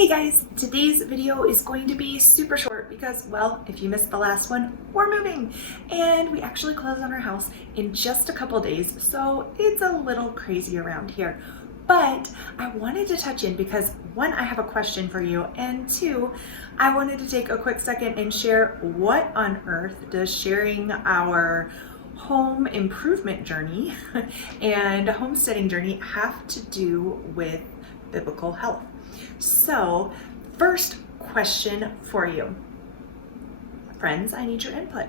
Hey guys, today's video is going to be super short because, well, if you missed the last one, we're moving and we actually close on our house in just a couple days, so it's a little crazy around here. But I wanted to touch in because one, I have a question for you, and two, I wanted to take a quick second and share what on earth does sharing our home improvement journey and homesteading journey have to do with biblical health. So, first question for you. Friends, I need your input.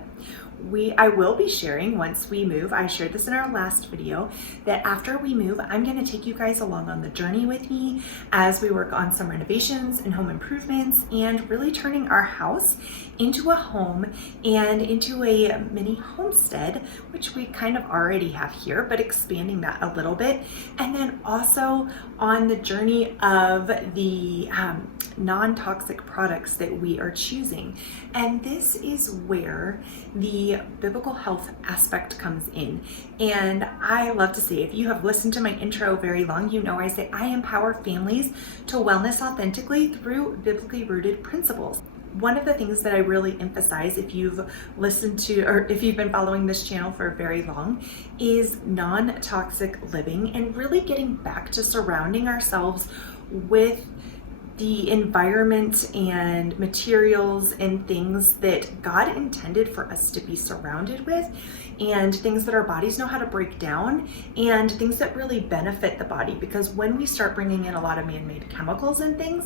I will be sharing once we move, I shared this in our last video, that after we move, I'm going to take you guys along on the journey with me as we work on some renovations and home improvements and really turning our house into a home and into a mini homestead, which we kind of already have here, but expanding that a little bit. And then also on the journey of the non-toxic products that we are choosing. And this is where the biblical health aspect comes in. And I love to say, if you have listened to my intro very long, you know I say I empower families to wellness authentically through biblically rooted principles. One of the things that I really emphasize, if you've listened to or if you've been following this channel for very long, is non-toxic living and really getting back to surrounding ourselves with the environment and materials and things that God intended for us to be surrounded with, and things that our bodies know how to break down, and things that really benefit the body. Because when we start bringing in a lot of man-made chemicals and things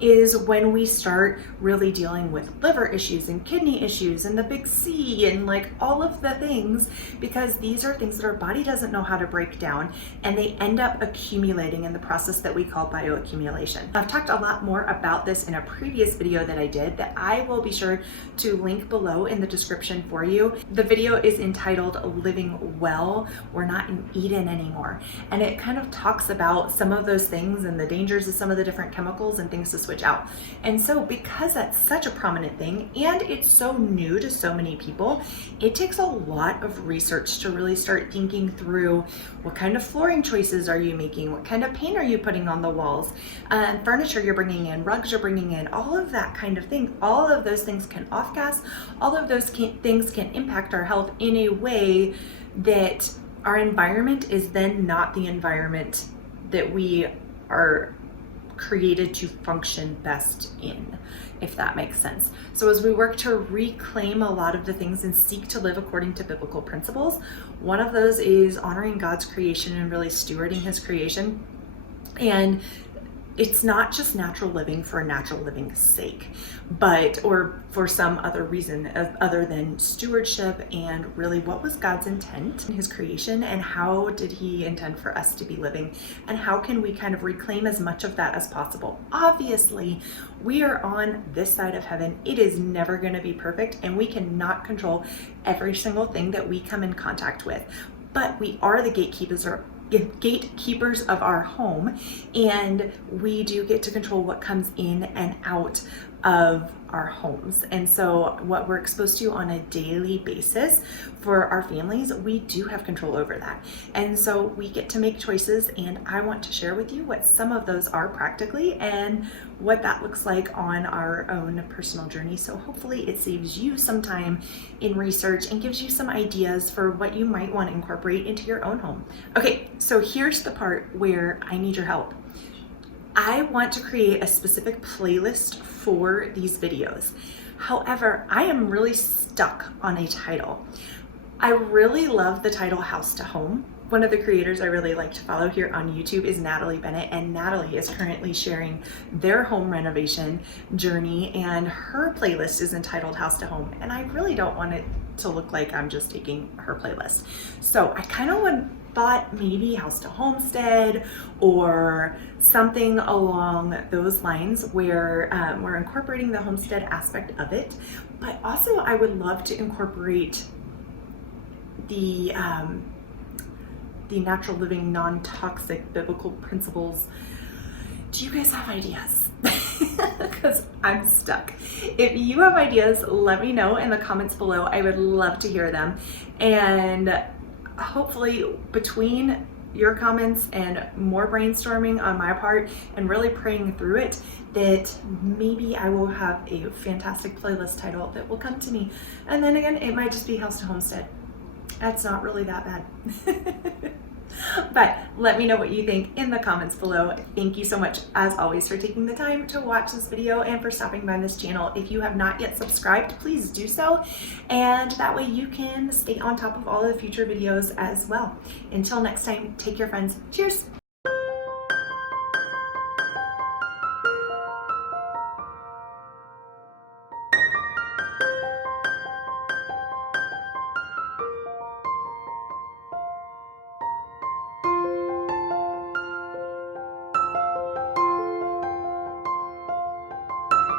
is when we start really dealing with liver issues and kidney issues and the big C and like all of the things, because these are things that our body doesn't know how to break down, and they end up accumulating in the process that we call bioaccumulation. I've talked a lot more about this in a previous video that I did that I will be sure to link below in the description for you. The video is entitled Living Well, We're Not in Eden Anymore. And it kind of talks about some of those things and the dangers of some of the different chemicals and things to switch out. And so because that's such a prominent thing and it's so new to so many people, it takes a lot of research to really start thinking through what kind of flooring choices are you making, what kind of paint are you putting on the walls, furniture you're bringing in, rugs you're bringing in, all of that kind of thing. All of those things can off-gas, all of those things can impact our health in a way that our environment is then not the environment that we are created to function best in, if that makes sense. So as we work to reclaim a lot of the things and seek to live according to biblical principles, one of those is honoring God's creation and really stewarding his creation. And it's not just natural living for natural living's sake, or for some other reason other than stewardship and really what was God's intent in his creation and how did he intend for us to be living, and how can we kind of reclaim as much of that as possible. Obviously, we are on this side of heaven. It is never going to be perfect, and we cannot control every single thing that we come in contact with, but we are the gatekeepers of our home, and we do get to control what comes in and out of our homes. And so what we're exposed to on a daily basis for our families, we do have control over that. And so we get to make choices, and I want to share with you what some of those are practically and what that looks like on our own personal journey. So hopefully it saves you some time in research and gives you some ideas for what you might want to incorporate into your own home. Okay, so here's the part where I need your help. I want to create a specific playlist for these videos. However, I am really stuck on a title. I really love the title House to Home. One of the creators I really like to follow here on YouTube is Natalie Bennett, and Natalie is currently sharing their home renovation journey, and her playlist is entitled House to Home, and I really don't want it to look like I'm just taking her playlist. So I kind of thought maybe House to Homestead or something along those lines where we're incorporating the homestead aspect of it, but also I would love to incorporate the natural living, non-toxic biblical principles. Do you guys have ideas? Because I'm stuck. If you have ideas, let me know in the comments below. I would love to hear them. And hopefully between your comments and more brainstorming on my part and really praying through it, that maybe I will have a fantastic playlist title that will come to me. And then again, it might just be House to Homestead. That's not really that bad. But let me know what you think in the comments below. Thank you so much, as always, for taking the time to watch this video and for stopping by this channel. If you have not yet subscribed, please do so. And that way you can stay on top of all of the future videos as well. Until next time, take care, friends. Cheers.